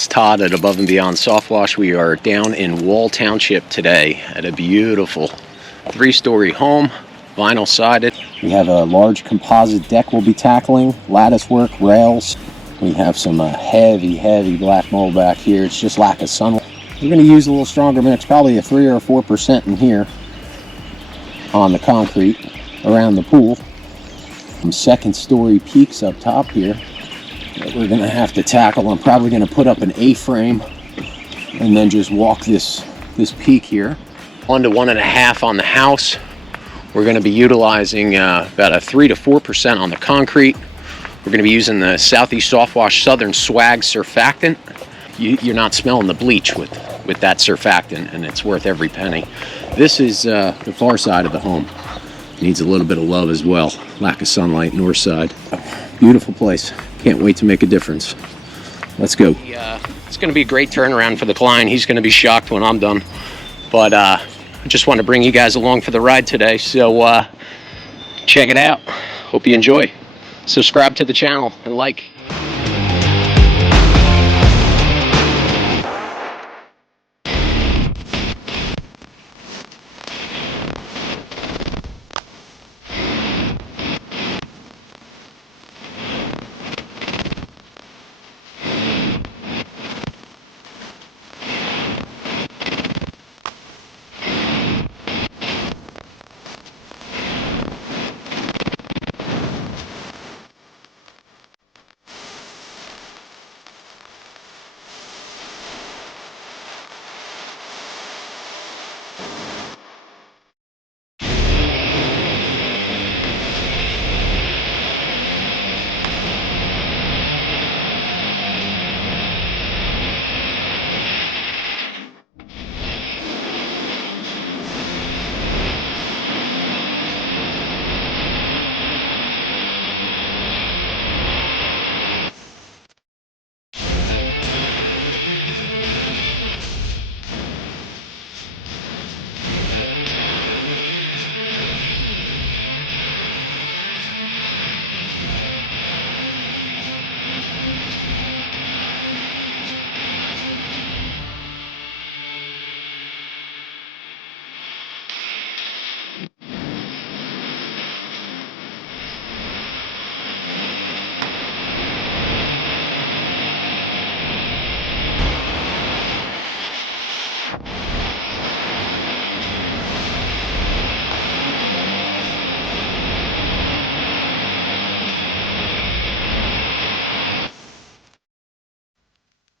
It's Todd at Above and Beyond Softwash. We are down in Wall Township today at a beautiful 3-story home, vinyl sided. We have a large composite deck we'll be tackling, lattice work, rails. We have some heavy black mold back here. It's just lack of sunlight. We're going to use a little stronger mix, probably a 3 or 4% in here on the concrete around the pool. Some 2nd-story peaks up top here that we're going to have to tackle. I'm probably going to put up an A-frame and then just walk this peak here. 1 to 1.5 on the house. We're going to be utilizing about a 3 to 4% on the concrete. We're going to be using the SESW Southern Swag surfactant. You're not smelling the bleach with that surfactant, and it's worth every penny. This is the far side of the home. Needs a little bit of love as well. Lack of sunlight, north side. Beautiful place. Can't wait to make a difference. Let's go. It's going to be a great turnaround for the client. He's going to be shocked when I'm done. But I just want to bring you guys along for the ride today. So check it out. Hope you enjoy. Subscribe to the channel and like.